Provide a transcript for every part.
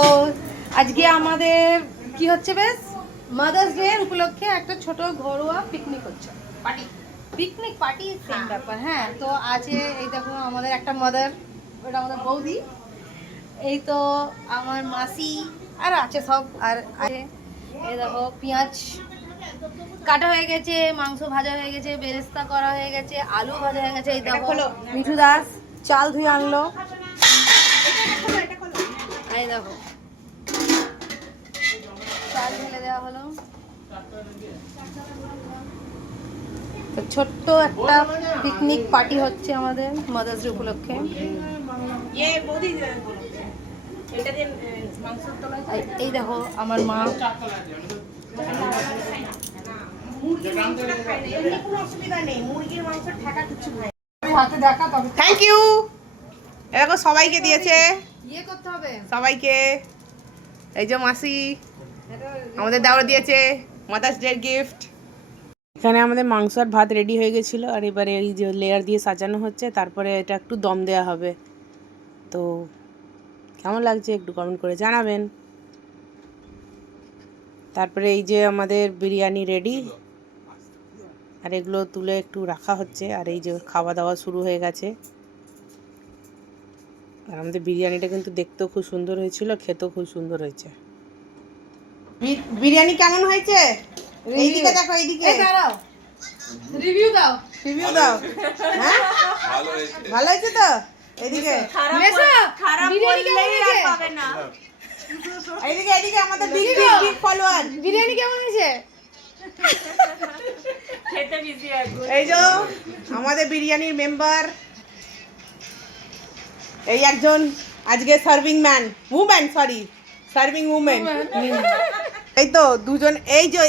তো আজকে আমাদের কি হচ্ছে বেশ মাদার্স ডে উপলক্ষে একটা ছোট ঘরোয়া পিকনিক হচ্ছে পিকনিক পার্টি সেম ব্যাপার। হ্যাঁ, তো আছে এই দেখো আমাদের একটা মাদার, ওটা আমাদের বৌদি, এই তো আমার মাসি, আর আছে সব, আর আছে এই দেখো পেঁয়াজ কাটা হয়ে গেছে, মাংস ভাজা হয়ে গেছে, বেরেস্তা করা হয়ে গেছে, আলু ভাজা হয়ে গেছে। এই দেখো মিঠু দাস চাল ধুয়ে আনলো, এই দেখো চাল ঢেলে দেওয়া হলো। তো ছোট্ট একটা পিকনিক পার্টি হচ্ছে আমাদের মাদার্স ডে উপলক্ষে। এই দেখো আমার মা, থ্যাংক ইউ। এরকম সবাইকে দিয়েছে, ইয়ে করতে হবে সবাইকে। এই যে মাসি আমাদের দেওয়া দিয়েছে মাদার্স ডে গিফট। এখানে আমাদের মাংস আর ভাত রেডি হয়ে গেছিলো, আর এবারে এই যে লেয়ার দিয়ে সাজানো হচ্ছে, তারপরে এটা একটু দম দেওয়া হবে। তো কেমন লাগছে একটু কমেন্ট করে জানাবেন। তারপরে এই যে আমাদের বিরিয়ানি রেডি, আর এগুলো তুলে একটু রাখা হচ্ছে, আর এই যে খাওয়া দাওয়া শুরু হয়ে গেছে। আর আমাদের বিরিয়ানিটা কিন্তু দেখতেও খুব সুন্দর হয়েছিল, খেতেও খুব সুন্দর হয়েছে। বিরিয়ানি কেমন হয়েছে? এইদিকে দেখো, এইদিকে দাঁড়াও, রিভিউ দাও, রিভিউ দাও। হ্যাঁ, ভালো হয়েছে তো? এইদিকে বিরিয়ানি কেমন হয়েছে? এইদিকে এইদিকে আমাদের বিগ বিগ ফলোয়ার। বিরিয়ানি কেমন হয়েছে? এই যে আমাদের বিরিয়ানির মেম্বার, এই একজন আজকে serving man, woman, sorry serving woman. এই তো দুজন, এই যে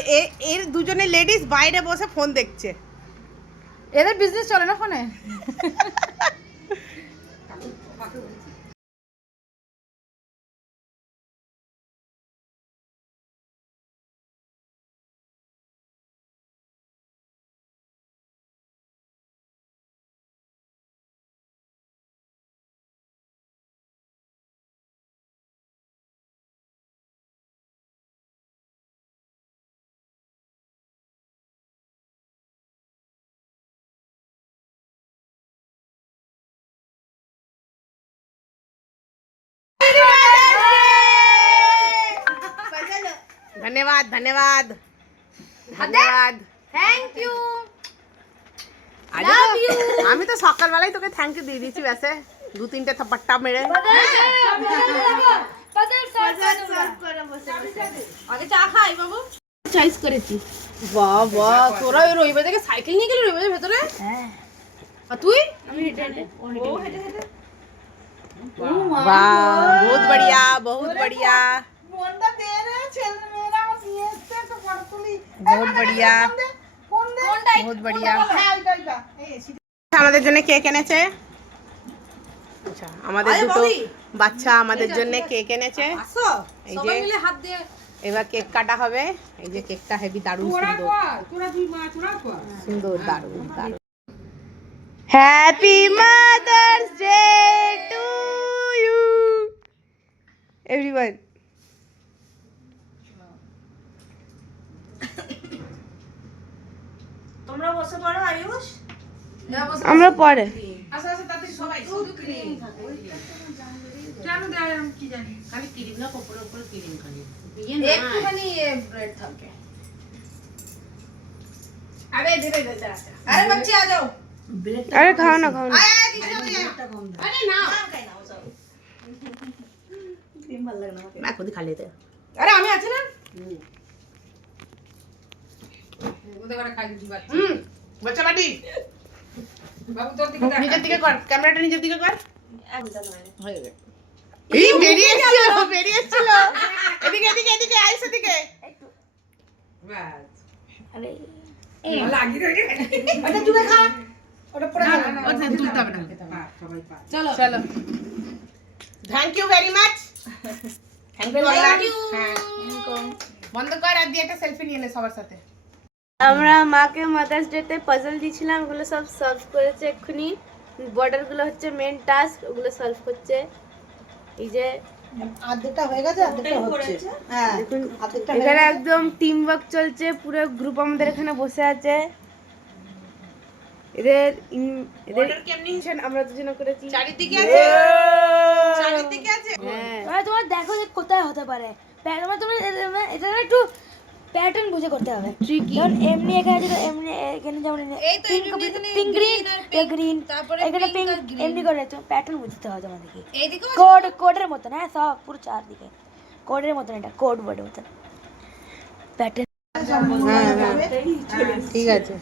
এর দুজনে লেডিস বাইরে বসে ফোন দেখছে। এদের বিজনেস চলে না ফোনে। ধন্যবাদ ধন্যবাদ ধন্যবাদ, থ্যাংক ইউ। আমি তো সকালবেলায় তোকে থ্যাংক ইউ দিয়ে দিয়েছি, ব্যাসে দু তিনটে থাপ্পড়টা মেরে। আগে চা খাই বাবু, চয়েস করেছি। বাবা তোরা ওই রবিবার থেকে সাইকেল নিয়ে গেলি রবিবারের ভেতরে? হ্যাঁ। আর তুই? আমি হেঁটে হেঁটে। वाह, बहुत बढ़िया, बहुत बढ़िया, बहुत बढ़िया, बहुत बढ़िया। আমাদের জন্য কেক এনেছে। আচ্ছা, আমাদের দুটো বাচ্চা আমাদের জন্য কেক এনেছে। এই যে হাত দিয়ে এবার কেক কাটা হবে। এই যে কেকটা হেভি দারুণ সুন্দর, সুন্দর দারুণ দারুণ। Happy mother's day to you everyone. তোমরা বসে পড়ো আয়ুষ, আমরা পরে আচ্ছা আচ্ছা তাতে সবাই শুধু ক্রিম থাকে। কেন দেয় আমি কি জানি, খালি ক্রিম না, কপড়ের উপর ক্রিম খালি একটুখানি ব্রেড থাকে। আরে ধীরে ধীরে, আরে बच्चे आ जाओ। আরে খাও না, খাও না। আরে না ক্রিম ভালো লাগে না, मैं खुद खा लेते। আরে আমি আছি না, ওদের করে খাই দিই বাচ্চা। বাচ্চা বাটি বাবু তোর দিকে দেখ, নিজের দিকে কর, ক্যামেরাটা নিজের দিকে কর। হয়ে গেছে। এই বেরিয়ে এসেছিল। এদিকে এদিকে এদিকে আইস, এদিকে। বাস আরে এই লাগি রে, আচ্ছা তুই খা, ওটা পড়ে যাবে না, ওটা তুলতে হবে না, সবাই পা। চলো চলো, thank you very much, thank you. হ্যাঁ, বন্ধ কর আর দিয়ে একটা সেলফি নিয়ে নে সবার সাথে। আমরা মাকে মাদার্স ডেতে পাজল দিয়েছিলাম, ওগুলো সব সলভ করেছে এক্ষুনি। বর্ডারগুলো হচ্ছে মেন টাস্ক, ওগুলো সলভ করছে। এই যে অর্ধেকটা হয়ে গেছে, অর্ধেকটা হচ্ছে। হ্যাঁ, অর্ধেকটা হয়ে এখানে গেছে। একদম টিম ওয়ার্ক চলছে, পুরো গ্রুপ আমাদের এখানে বসে আছে। এদের আমরা দুজনে করেছি। চারিদিকে আছে, চারিদিকে আছে। হ্যাঁ, তোমার দেখো যে কোথায় হতে পারে। তোমার এটা একটু প্যাটার্ন বুঝে করতে হবে। কারণ এমনি এখানে যেটা এমনি এখানে যেমন এই তো পিঙ্ক এখানে পিঙ্ক গ্রিন গ্রিন, তারপরে এখানে pink পিঙ্ক আর green। এমনি করে তো প্যাটার্ন বুঝতে হবে তোমাদেরকে। এইদিকেও কোডের মতন, হ্যাঁ সব পুরো চারদিকে কোডের মতন, এটা কোড ওয়ার্ডের মতন প্যাটার্ন। হ্যাঁ হ্যাঁ ঠিক আছে।